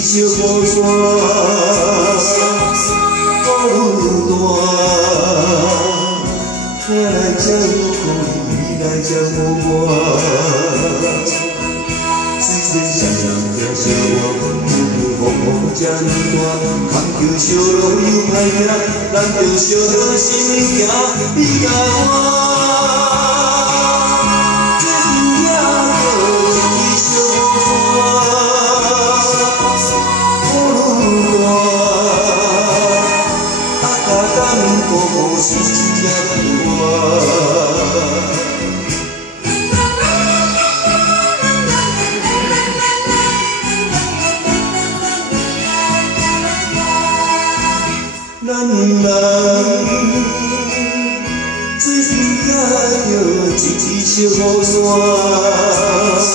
小雨伞，雨愈大，我来这有苦，你来这无我。虽然双人行相我，风雨这呢大，空求小路又歹行，咱着小小心行，你甲我。 咱人最近也着一支小雨伞，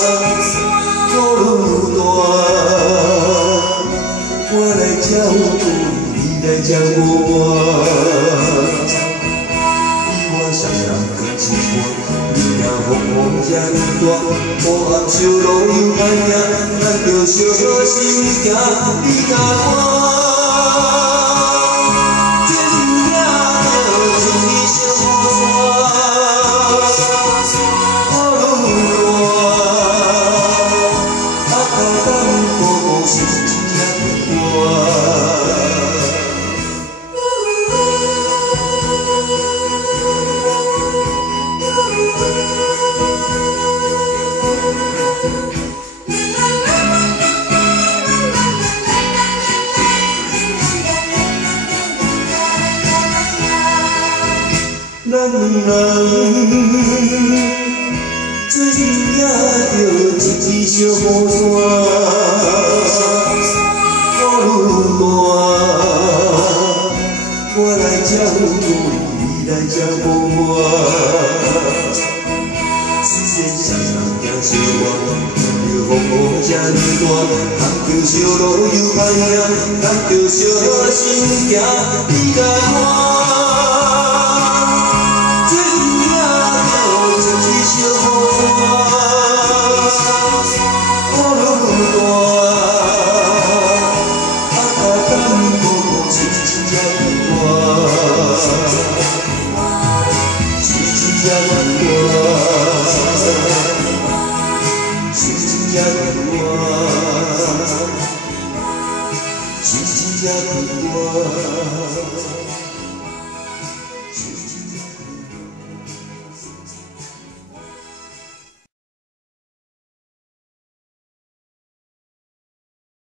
雨愈大，我来这有苦，你来这无我。比我双人搁一半，你若风雨这呢大，黑暗小路又歹行，咱着小小心行，你甲我。 咱人最近也着一支小雨伞，雨愈大，我来这有苦，你来这无我。虽然双人行相我，着风雨这呢大，空求小路又歹行，咱着小小心行，你甲我。 心情也快活。